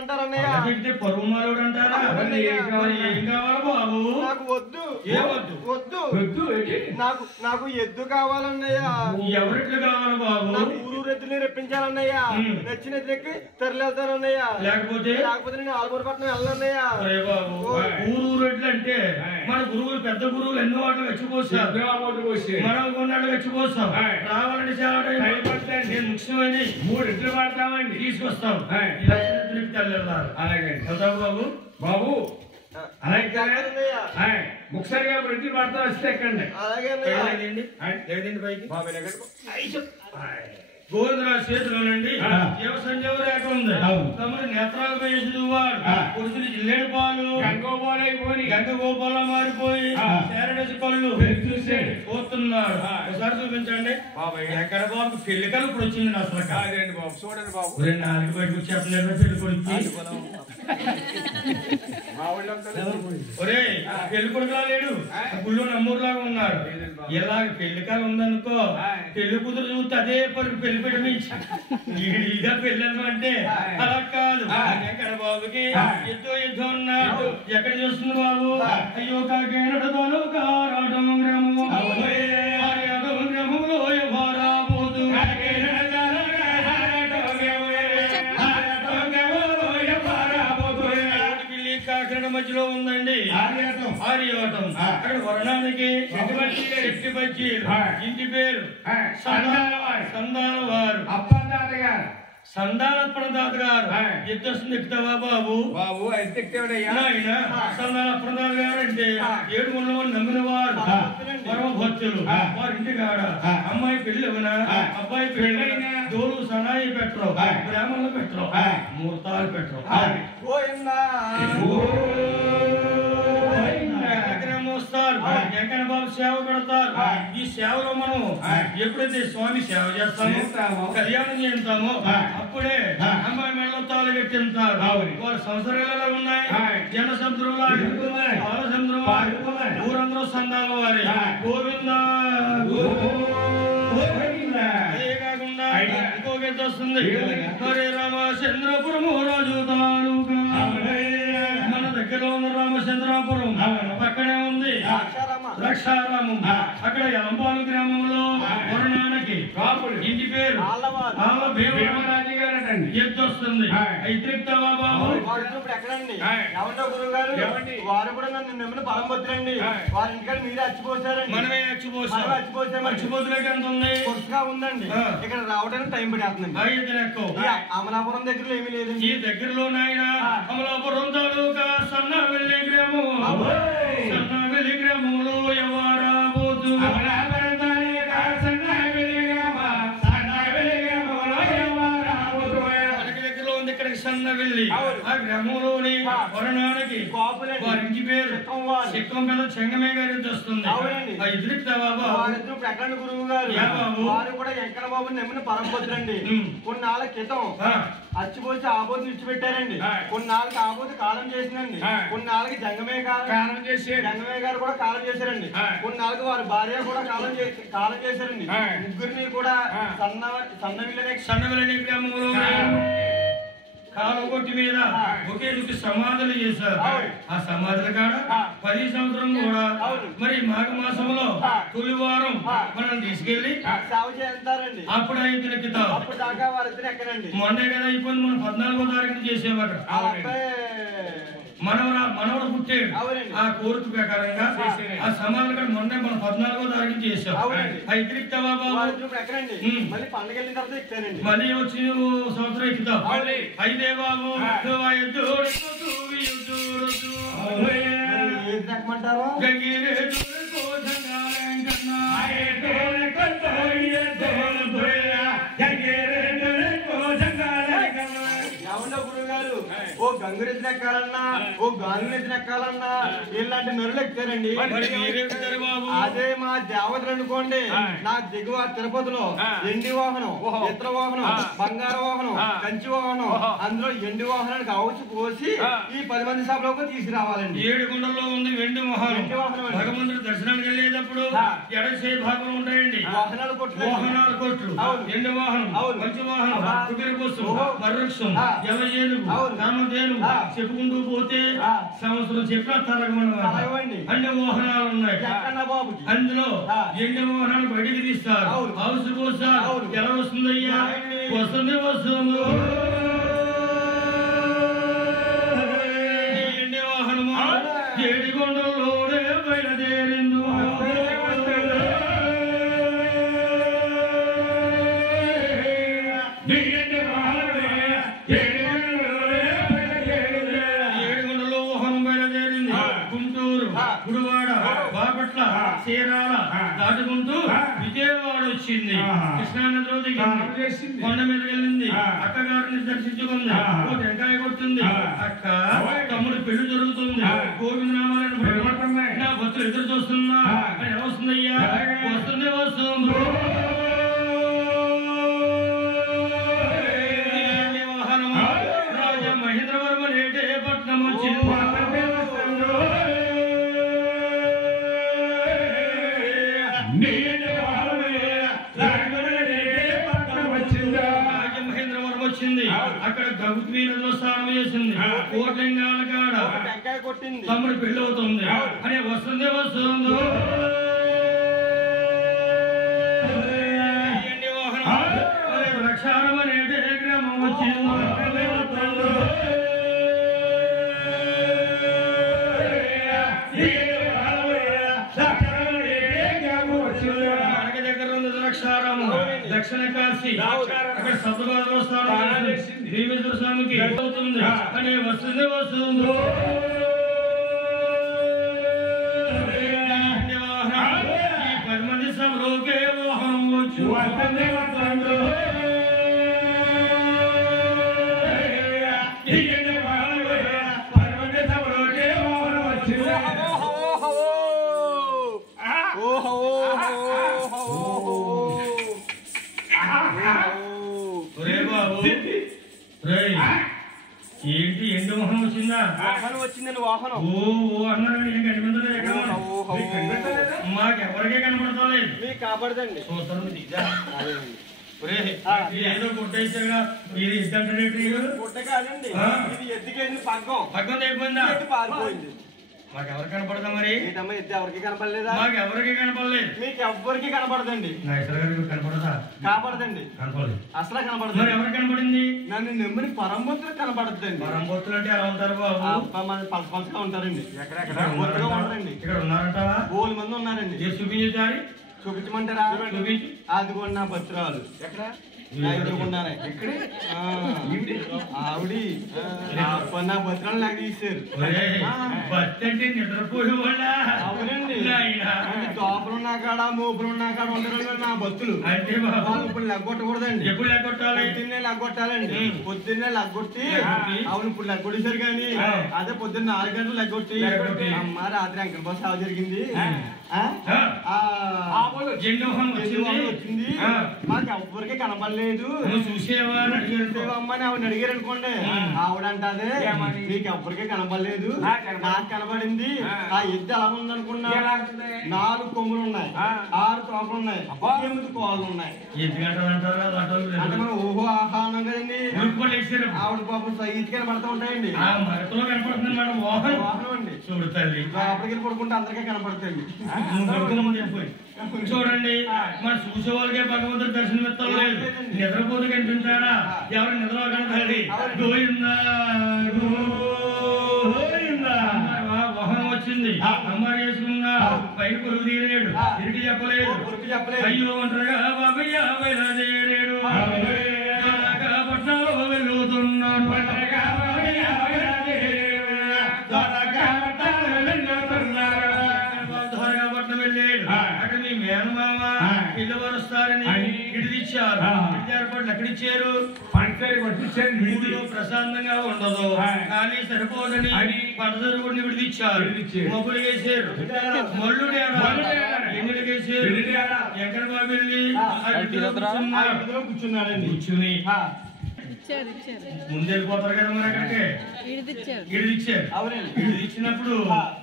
అంటారన్నయ్య. పరుమాలుడు అంటారా? ఏం కావాలి బాబు? నాకు వద్దు. ఏ వద్దు? వద్దు. నాకు ఎద్దు కావాలన్నయ్య. ఎవరెట్లు కావాలి బాబు? నాకు ఊరు ఎద్దుని రెప్పించాలన్నయ్య. నచ్చిన ఎద్దుకి తరలిస్తానన్నయ్య. లేకపోతే నేను ఆల్మూరుపట్నం వెళ్ళనన్నయ్య. బాబు ఊరు ఎడ్లు అంటే మన గురువులు పెద్ద గురువులు ఎన్నో వాటికి వచ్చిపోసారు. మనం కొన్నాళ్ళు వచ్చిపోస్తాం. రావాలంటే చాలా నేను ముఖ్యమైన 3 ఎడ్లు పడతామండి, తీసుకొస్తాం. అలాగే చదువు బాబు. బాబు అలాగే ముఖ్యంగా ఎడ్లు పడతా వస్తే ఎక్కండి. అలాగే పైకి గోవిందరాజు చేతిలోనండి దేవ సంజీవ రేఖ ఉంది. తమరు నేత్రాలు వేసి వాడు కొడుకుని జిల్లేడు పాలు గంగ గోపాల మారిపోయి చేరడేసి కళ్ళు చూస్తున్నాడు. ఒకసారి చూపించండి. ఎక్కడ బాబు పెళ్లి కలు ఇప్పుడు వచ్చింది అసలు కాదండి బాబు. చూడండి బాబు 4 బయటకు వచ్చేస్తలేదు పెళ్లి కొడుకు. ఒరే పెళ్లి కొడుకులా లేడు, గుళ్ళు నమ్మూరులాగా ఉన్నాడు. ఇలాగ పెళ్లి కాలం ఉందనుకో పెళ్లి కూతురు చూస్తే అదే పరుగు పెళ్లి ఇదా పెళ్ళను అంటే అలా కాదు. ఎక్కడ బాబుకి ఎద్దు ఉన్నాడు. ఎక్కడ చూస్తుంది బాబు? అయ్యో కాకేనడు గ్రామము గ్రామంలో ఎవరాబోదు కాకినాడ మధ్యలో ఉందండి ఆర్యవటం. అక్కడ వర్ణానికి చెట్టి బజ్జీలు. ఇంటి పేరు సందాల వారు సందానప్పన తాత గారు. ఎద్దొస్తుంది ఎక్కుతావా బాబు? బాబు అయితే సందానప్పన తాత గారు అంటే 7 మంది నమ్మిన వారు పరమ భక్తులు. వారి ఇంటి కాడ అమ్మాయి పెళ్లి అవునా అబ్బాయి పెళ్లి దోలు సనాయి పెట్టరు, బ్రాహ్మణులు పెట్టరు, ముహూర్తాలు పెట్టరు. వెంకన్న బాబు సేవ పెడతారు. ఈ సేవలో మనం ఎప్పుడైతే స్వామి సేవ చేస్తామో కళ్యాణం చేస్తామో అప్పుడే అమ్మాయి మెళ్ళ తాళి పెట్టింటారు. వారి సంవత్సరాలు ఉన్నాయి. జన సముద్రం పాల సముద్రం ఊరందరూ సందాల వారి గోవింద. అదే కాకుండా ఇంకో గీత వస్తుంది. హరే రామచంద్రపురము రాజు తాలూకా. మన దగ్గర ఉన్న రామచంద్రాపురం పక్కనే ఉంది ద్రాక్షారామం. అక్కడ యంబాలు గ్రామంలో వర్ణానికి ఇంటి పేరు భీమరాజు గారు ఎద్దు వస్తుంది. ఇద్దరిస్తావా బాబు? ఎక్కడండి ఎవరో గురువు గారు వారు కూడా నన్ను నమ్మిన పరంపత్రండి. వారి ఇంటికాడ మీరే అచ్చిపోసారండి. మనమే అచ్చిపోసాం. అచ్చిపోతులకి ఎంత ఉంది? కొత్తగా ఉందండి. ఇక్కడ రావడానికి టైం పడేస్తుంది. అమలాపురం దగ్గరలో ఏమీ లేదు. ఈ దగ్గరలో నాయన అమలాపురం తాలూకా సన్నవెల్లి గ్రామం. సన్నవెల్లి గ్రామంలో ఎవరాబోతు దగ్గరలో ఉంది. ఇక్కడికి సన్నవెల్లి ఆ గ్రామంలోని వరణానికి వారి ఇంటి పేరు సిక్కం మీద చెంగమే గారి వస్తుంది. ప్రకటన గురువు గారు వారు కూడా వెంకట బాబు నమ్మిన పరంపత్రండి. కొన్నాళ్ళ క్రితం అచ్చిపోసి ఆబోతులు ఇచ్చిపెట్టారండి. కొన్నాళ్ళకి ఆబోతు కాలం చేసిందండి. కొన్నాళ్ళకి జంగమే గారు కూడా కాలం చేశారండి. కొన్నాళ్ళకి వారి భార్య కూడా కాలం చేశారండి. ముగ్గురిని కూడా సన్నవిల్లి గ్రామంలో కాలగొట్టి మీద ఒకే రుచి సమాధులు చేశారు. ఆ సమాధుల కాడ 10 సంవత్సరం కూడా మరి మాఘమాసంలో తొలివారం మనం తీసుకెళ్లి సేవ చేస్తారండి. అప్పుడు 5 ఎక్కుతాం. అప్పుడు దాకా వారిద్దరు ఎక్కడండి. మొన్నే కదా అయిపోయింది. మనం 14వ తారీఖున చేసేవారు. మనవడు పుట్టాడు. ఆ కోరిక ప్రకారంగా ఆ సమాధులు కూడా మొన్నే మనం 14వ తారీఖున చేసాం. ఇద్దరిస్తావా బాబు? మళ్ళీ పండుగ వెళ్ళిన తర్వాత ఎక్కుతానండి. మళ్ళీ వచ్చి సంవత్సరం ఎక్కుతాం. అయితే బాబు ఎక్కమంటారు? ఓ గంగురెద్దులు ఎక్కాలన్నా ఓ గాలిరెద్దులు ఎక్కాలన్నా ఇలాంటి నరులు ఎక్కుతారండి. అదే మా దేవతలు అనుకోండి. నా దిగువ తిరుపతిలో ఎండి వాహనం, ఇతర వాహనం, బంగారు వాహనం, కంచి వాహనం, అందులో ఎండి వాహనానికి ఆవుచి పోసి ఈ 10 మంది సభలోకి తీసుకురావాలండి. 7 గుండెల్లో ఉంది వెండి వాహనం. భగవంతుడు దర్శనానికి వెళ్ళేటప్పుడు ఎడసే భాగంలో ఉంటాయండి వాహనాలు కొట్లు. ఎండి వాహనం, కంచి వాహనం, కుబిరి పుష్పం, మర్వృక్షం, జవజేను కామధేను చెప్పుకుంటూ పోతే సంవత్సరం చెప్పిన తరగమండి అన్ని మోహనాలు ఉన్నాయి. అందులో ఎన్ని మోహనాలు బయటికి తీస్తారు. హౌస్ కోసా ఎలా వస్తుందయ్యా? వస్తుంది వస్తుంది ఎన్ని వాహనము ఏడిగొండలోనే బయలుదేరింది. ఏడుగొండలో వాహనం బయలుదేరింది. గుంటూరు, గుడివాడ, బాపట్ల, చీరాల దాటుకుంటూ విజయవాడ వచ్చింది. కృష్ణానదిలో దిగింది. కొండ మీద వెళ్ళింది. అక్కగారిని దర్శించుకుంది. ఓ టెంకాయ కొట్టింది. అక్క తమ్ముడు పెళ్లి జరుగుతుంది. గోవింద నామాలను నా భక్తులు ఎదురు చూస్తున్నా అని ఎలా వస్తుందయ్యా? వస్తుంది వస్తుంది వాహనము రాజా మహేంద్రవర్మ నేటే పట్నం వచ్చింది. వచ్చింది. అక్కడ గౌతమి నదిలో స్నానం చేసింది. కోటలింగాల కాడ తమ్ముడు పెళ్లి అవుతుంది అని వస్తుంది వస్తుంది రక్షారం అనే గ్రామం వచ్చింది. దక్షిణ కాశీ అక్కడ సత్తుబాదలో స్థానం భీమేశ్వర స్వామికి అవుతుంది అని వస్తుంది వస్తుంది ఈ 10 మంది సభలోకే మోహనం వచ్చు. ఏంటి ఎండు వాహనం వచ్చిందా? వచ్చిందని వాహనం ఓ అన్నారు. ఏం కనిపించలేదు. మాకెవరికే కనపడతలేదు. మీకు కాపాడదండి. ఏదో పుట్టేసాగా ఇది ఇద్దంటే పుట్ట కాదండి, ఇది ఎత్తుకెళ్ళింది. పగ్గం పగ్గం అయిపోయిందా? పారిపోయింది. మాకెవరు కనపడదా? మరి ఏంటమ్మా ఎత్తి ఎవరికి కనపడలేదా? మాకెవరికి కనపడలేదు. మీకు ఎవ్వరికి కనపడదండి. కనపడదా? కాపాడదండి. కనపడలేదు. అసలు కనపడదు. మరి ఎవరు కనపడింది? నన్ను నమ్మిని పరంబొత్తులు కనపడద్దండి. పరంబొత్తులు అంటే ఎలా ఉంటారు బాబు? మన పలసగా ఉంటారండి. ఉంటారండి. ఇక్కడ ఉన్నారంటావా? 4 మంది ఉన్నారండి. చూపించాలి. చూపించమంటారా? చూపించు. అదిగోండి నా పత్రాలు. ఎక్కడ? ఎదురుకున్నానే. ఆవిడ నా పత్రాలు నాకు తీశారు. నిద్రపోయే వాళ్ళ అవునండి. దోపలు ఉన్న కాడ మోపులు ఉన్న కాడ ఉంటారు నా భక్తులు. అంటే ఇప్పుడు లెగ్గొట్టకూడదండి. ఎప్పుడు లెగ్గొట్టాలి? పొద్దున్నే లెగ్గొట్టాలండి. పొద్దున్నే లెగ్గొట్టి అవును ఇప్పుడు లెగ్గొట్టేశారు కానీ అదే పొద్దున్న 4 గంటలు లెగ్గొట్టి అమ్మ రాత్రి అంకల్ బాస్ సేవ జరిగింది. వచ్చింది. మాకు ఎవరికి కనపడలేదు. చూసేవమ్మని ఆవిడ అడిగారు అనుకోండి. ఆవిడ అంటది మీకు ఎవరికి కనపడలేదు, నాకు కనపడింది. ఆ ఎద్దు ఎలా ఉంది అనుకున్నా? 4 కొమ్ములు ఉన్నాయి, 6 తోకలు ఉన్నాయి, 8 కోళ్ళు ఉన్నాయి. అంటే మనం ఓహో ఆహారం కదండి. ఆవిడ పాపం సైజ్ కనపడతా ఉంటాయండి. వాహనం అండి. చూడతాయి లోపలికి పడుకుంటే అందరికీ కనపడతాయండి. చూడండి మన చూసే వాళ్ళకే భగవంతుడు దర్శనం లేదు. నిద్రపోతు కనిపించాడా? ఎవరు నిద్ర కనపడి వాహనం వచ్చింది. అమ్మాయి వేసుకున్నా పైన కొరుకు తీయలేడు. తిరిగి చెప్పలేదు. అయ్యో అంటారుగా బాబయ్య బయలుదేరాడు. పట్నాలో వెళ్తున్నాను. అక్కడ మీ మేనమామ ఇల్లు వరుస్తారని ఇడిదిచ్చారు. ఏర్పాట్లు ఎక్కడిచ్చారు? ఊళ్ళో ప్రశాంతంగా ఉండదు, కానీ సరిపోదని పడదరుగుడిని విడిదిచ్చారు. మొగ్గులు వేసారు. మల్లుడు ఎన్నిలు వేసారు. ఎక్కడ బాబు వెళ్ళి కూర్చున్నాడండి. కూర్చుని ముందు వెళ్ళిపోతారు కదా మరి అక్కడికి. ఇడిదిచ్చారు. ఇడిదిచ్చినప్పుడు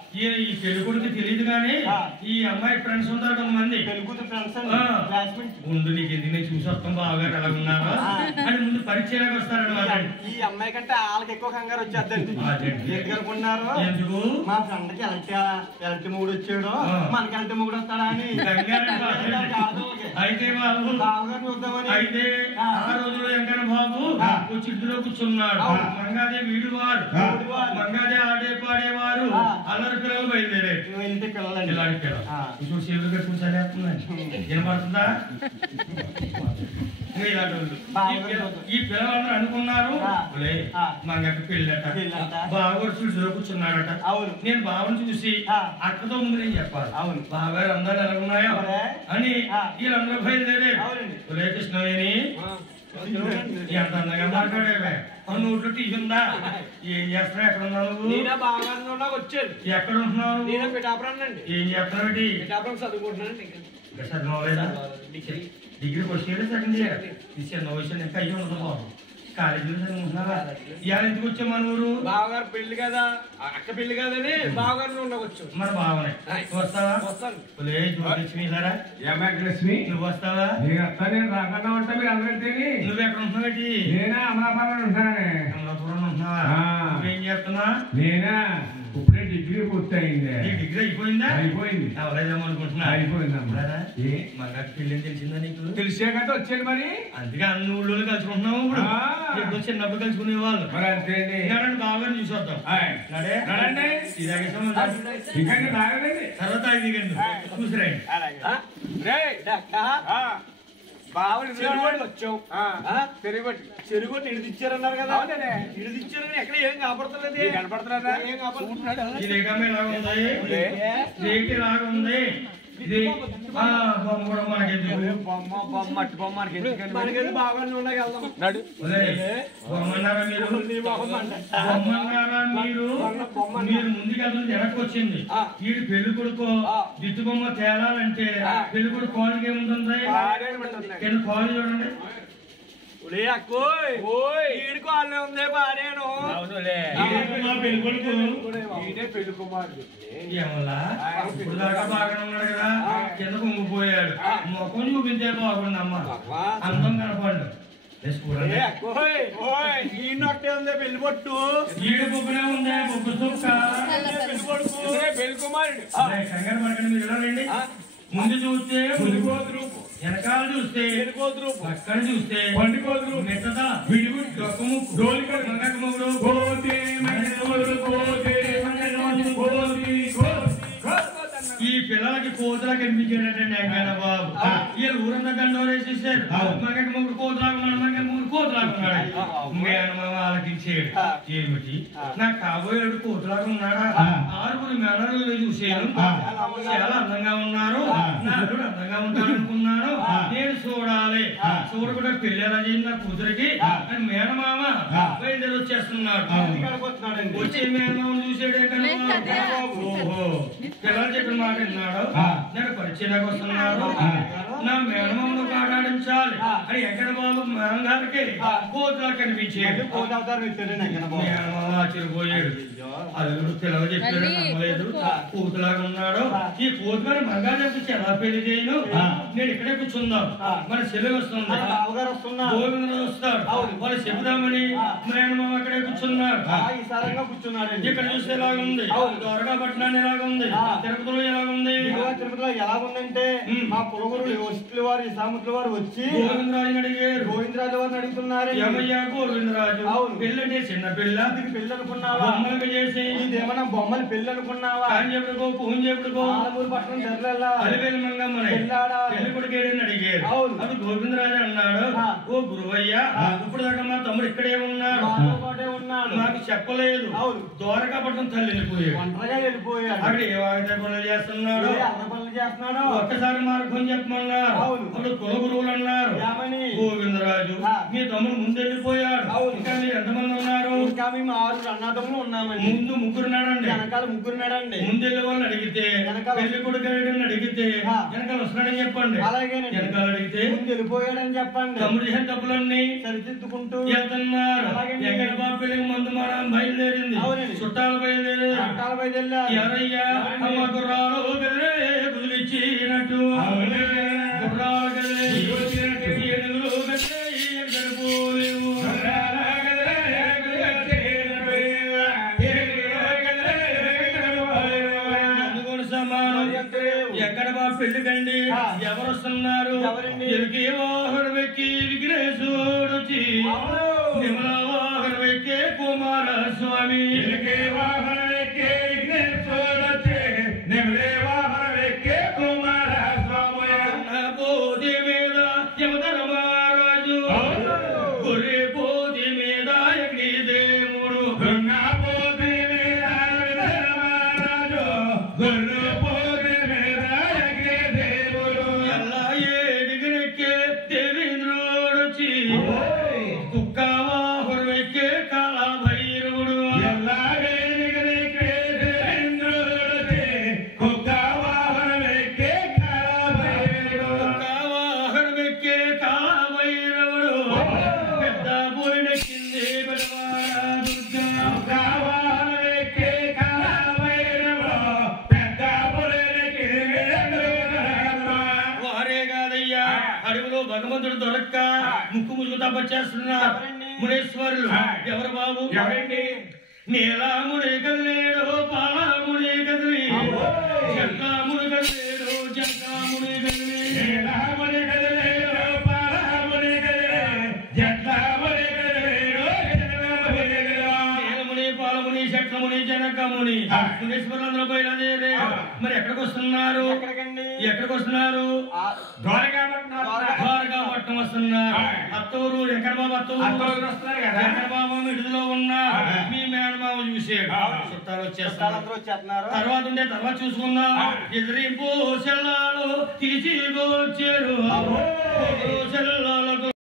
ఈ పెళ్లి కొడుకు తెలియదు కానీ ఈ అమ్మాయి ఫ్రెండ్స్ ఉంటారు కొంతమంది ముందు నీకు ఎందుకు నేను చూసి వస్తాం బావగారు ఎలా ఉన్నారో అని ముందు పరిచయానికి వస్తారనమాట. ఈ అమ్మాయి కంటే వాళ్ళకి ఎక్కువ కంగారు వచ్చేద్దండి. ఎందుకు అనుకున్నారు? ఎందుకు మా ఫ్రెండ్ కి ఎలటి మూడు వచ్చాడు, మనకి ఎలటి మూడు వస్తాడా అని. అయితే బాబు బావగారు చూద్దామని అయితే ఆ రోజులో వెంకన్న బాబు చిట్టులో కూర్చున్నాడు. మంగాదే వీడువారు, మంగాదే ఆడే పాడేవారు, అల్లరి పిల్లలు బయలుదేరారు. వెళ్తే పిల్లలండి ఇలాంటి పిల్లలు ఇప్పుడు సేవలు కట్టుకుని సరేస్తుందండి వినపడుతుందా? ఈ పిల్లలందరూ అనుకున్నారు మంగకి పెళ్ళట, బావగారు చూసిలో కూర్చున్నాడట. అవును, నేను బావని చూసి అక్కతో ముందు నేను చెప్పాలి అవును బావగారు అందరూ ఎలా ఉన్నాయో అని వీళ్ళందరూ బయలుదేరారు. ఒరే కృష్ణవేణి ఎంత అందంగా మాట్లాడేవే, నోట్లో టీచుందా? ఏం చేస్తున్నావు? ఎక్కడ ఉన్నావు? వచ్చాడు. ఎక్కడ ఉంటున్నావు? ఏం చేస్తున్నావు? చదువుకోలేదా? Degree first year second year చిన్న వయసు ఇంకా అయ్యి ఉండదు బాబు. కాలేజీలో చదువుకుంటున్నావా? ఇవాళ ఎందుకు వచ్చావు మన ఊరు? బావగారు పెళ్లి కదా, అక్క పెళ్లి కదని బావగారు ఉండవచ్చు. మన బావనే వస్తావా? జ్యోతిలక్ష్మిసారా లక్ష్మి నువ్వు వస్తావా? నేను వస్తా. నేను రాకుండా ఉంటా. మీరు అందరికీ నువ్వు ఎక్కడ ఉంటున్నావు? నేనా అమలాపురం ఉంటానే. అమలాపురం ఉంటున్నావా? నువ్వేం చేస్తున్నా? నేనా ఇప్పుడే డిగ్రీ పూర్తయింది. డిగ్రీ అయిపోయిందా? అయిపోయింది. అవలేదేమో అనుకుంటున్నా. అయిపోయిందమ్మా. మగాకి పెళ్ళని తెలిసిందా నీకు? తెలిసే కదా వచ్చేది మరి. అందుకే అన్ని ఊళ్ళో కలుసుకుంటున్నావు. ఇప్పుడు ఎప్పుడు చిన్నప్పుడు కలుసుకునే వాళ్ళు మరి అంతే. బాగా చూసొద్దాం. తర్వాత దిగండి చూసిరండి. చెరుగొట్టి ఇడిదిచ్చారన్నారు కదా, ఇడిదిచ్చారని ఎక్కడ ఏం కాపాడతలేదు. కనపడతలేదా? ఏం కాపాడుతుంది? ఇది ఎలా ఉంది? రేట్ ఎలాగ ఉంది? ఇది బొమ్మ కూడా మనకెందుకు? మట్టి బొమ్మ మనకెందుకు? బాగానే ఉన్నాయి. బొమ్మన్నారా మీరు? బొమ్మన్నారా మీరు? మీరు ముందుకెళ్తుంది వెనక్కి వచ్చింది. వీడు పెళ్లి కొడుకో దిట్టు బొమ్మ తేలాలంటే పెళ్లి కొడుకు కాలుకి ఏముంటుంది? కింద కాలు చూడండి. పెళ్లి కుమారుడు ఇప్పుడు దాకా బాగానే ఉన్నాడు కదా, కింద కుంగిపోయాడు. ముఖం చూపించే బాగుండమ్మా, అందం కనపడు. పెళ్లి పొట్టు ఈడు బొబ్బునే ఉంది, బొబ్బు చుక్క పెళ్లి కుమారుడు. కంగారు పడకండి, మీరు వెళ్ళండి. ముందు చూస్తే ముడిపోతురు, వెనకాల చూస్తే పక్కన చూస్తే పండుకోదురు, మెత్తదా విడిగు డొక్కము డోలికడు మంగక మొగుడు గోతే ఈ పిల్లలకి కోతులా కనిపించేటండి వెంకన్న బాబు. వీళ్ళు ఊరంతా గండోలు వేసేసారు. మంగక మొగుడు కోతులాగా ఉన్నాడు, మంగక మొగుడు కోతులాగా ఉన్నాడు. మేనమామ ఆలకించాడు. ఏమిటి నాకు కాబోయేడు కోతులాగా ఉన్నాడా? 6 మేనలు చూసాను, చాలా అందంగా ఉన్నారు, నాకు అందంగా ఉంటాను అనుకున్నాను. నేను చూడాలి, చూడకుండా పెళ్లి ఎలా చేయండి నా కూతురికి అని మేనమామ బయలుదేరి వచ్చేస్తున్నాడు. వచ్చే మేనమామ చూసాడు ఓహో పిల్లలు చెప్పిన మాట విన్నాడు. నేను పరిచయకు వస్తున్నాడు, నా మేనమామను కాడాడించాలి అని వెంకన్న బాబు మేనగారికి కోతులా కనిపించాడు. మేనమామ ఆశ్చర్యపోయాడు. అల్లుడు పిల్లలు చెప్పాడు, నమ్మలేదు, కూతులాగా ఉన్నాడు. ఈ కూతురు మంగా చెప్పి ఎలా పెళ్లి చేయను, నేను ఇక్కడే కూర్చుందాం, మన చెల్లి వస్తుంది, గోవిందరావు వస్తాడు, వాళ్ళు చెబుదామని మేనమామ అక్కడే కూర్చున్నాడు. ఇక్కడ చూస్తే ఎలాగుంది, ద్వారకా పట్టణాన్ని ఎలాగుంది, తిరుపతిలో ఎలాగుంది? తిరుపతిలో ఎలాగుందంటే మా కులగురులు వస్తుల వారు సాముద్రుల వారు వచ్చి గోవిందరాజుని అడిగారు. గోవిందరాజు వారిని అడుగుతున్నారు, ఏమయ్యా గోవిందరాజు పెళ్ళంటే చిన్న పిల్ల, పెళ్ళి అనుకున్నావా? బొమ్మలకు చేసి ఇదేమన్నా బొమ్మలు పెళ్ళి అనుకున్నావా? కాంచెప్పుడుకో పూజ చెప్పుడుకో పట్టణం జరలేలా అలివేలు మంగమ్మని పెళ్లి కొడుకేడని అడిగారు. అది గోవిందరాజు అన్నాడు, ఓ గురువయ్య ఇప్పుడు దాకా మా తమ్ముడు ఇక్కడే ఉన్నాడు, నాకు చెప్పలేదు, ద్వారకా పట్టణం తల్లి వెళ్ళిపోయాడు. అక్కడ ఏ వాయిదా పనులు చేస్తున్నాడు, ఒక్కసారి మార్గం చెప్పమన్నారు. అప్పుడు కుల గురువులు అన్నారు, గోవిందరాజు మీ తమ్ముడు ముందు వెళ్ళిపోయాడు, ఇంకా మీరు ఎంతమంది ఉన్నారు? ఇంకా మేము 6 అన్నదమ్ములు ఉన్నామండి. ముందు 3 నాడండి, వెనకాల 3 నాడండి. ముందు వెళ్ళే వాళ్ళని అడిగితే పెళ్లి కొడుకు అడిగితే వెనకాల వస్తున్నాడని చెప్పండి. అలాగే వెనకాల అడిగితే ముందు వెళ్ళిపోయాడని చెప్పండి. తమ్ముడు చేసే తప్పులన్నీ సరిదిద్దుకుంటూ వెళ్తున్నారు. వెంకట బాబు పెళ్లికి మందు మారా బయలుదేరింది, చుట్టాలు బయలుదేరారు, జనాల బయలుదేరారు. ఎవరయ్యా అమ్మ గుర్రాలు గదిలే కుదిలిచ్చినట్టు గుర్రాలు గదిలే ఏనుగులు గదిలే ఎక్కడిపోలేవు సమానం ఎక్కడ పెళ్లికండి ఎవరు వస్తున్నారు ఎరికి వాహనం ఎక్కి విఘ్నేశ్వరుడు వచ్చి నిమల వాహనం ఎక్కే కుమారస్వామి వాహనం ఎక్కే విఘ్నేశ్వరుడు వచ్చి నిమలే వాహనం ఎక్కే కుమారస్వామి పోతి మీద యమధర్మరాజు గొర్రె పోతి మీద అగ్నిదేవుడు పోతి మీద యమధర్మరాజు గొర్రె పోతి మీద అగ్నిదేవుడు ఎలా ఏడిగినెక్కే దేవేంద్రుడు వచ్చి కుక్క వాహనం ఎక్కే కాల భైరవుడు ఎలా ఏడిగినెక్కే దేవేంద్రుడు వచ్చి కుక్క వాహనం ఎక్కే కాల భైరవుడు కుక్క వాహనం ఎక్కే కాల భైరవుడు పెద్ద పూరినెక్కింది పెద్దవాడ దుర్గా కుక్క వాహనం ఎక్కే కాల భైరవుడు పెద్ద పూరినెక్కింది వారే కాదయ్యా అడవిలో భగవంతుడు దొరక్క ముక్కు ముసుగు తపస్సేస్తున్నారు మునేశ్వరులు ఎవరు బాబు ఎవరండి నీలాముడి కదిలేడు పాలాముడి కదిలి జంకాముడి కదిలేడు జంకాముడి కదిలి నీలాముడి కదిలేడు పాలాముడి కదిలి జంకాముడి కదిలేడు జంకాముడి కదిలి నీలముని పాలముని శట్లముని జనకముని మునేశ్వరులందరూ బయలుదేరే మరి ఎక్కడికి వస్తున్నారు ఎక్కడికి వస్తున్నారు ద్వారకాపట్నం వస్తున్నారు అత్తూరు ఎక్కడ బాబు అత్తూరు వస్తున్నారు కదా ఎక్కడ బాబు మిడిలో ఉన్నా మీ మేనమామ చూసాడు చుట్టాలు వచ్చేస్తున్నారు తర్వాత ఉండే తర్వాత చూసుకుందాం ఎదిరింపు సెల్లాలు తీసి వచ్చారు సెల్లాలకు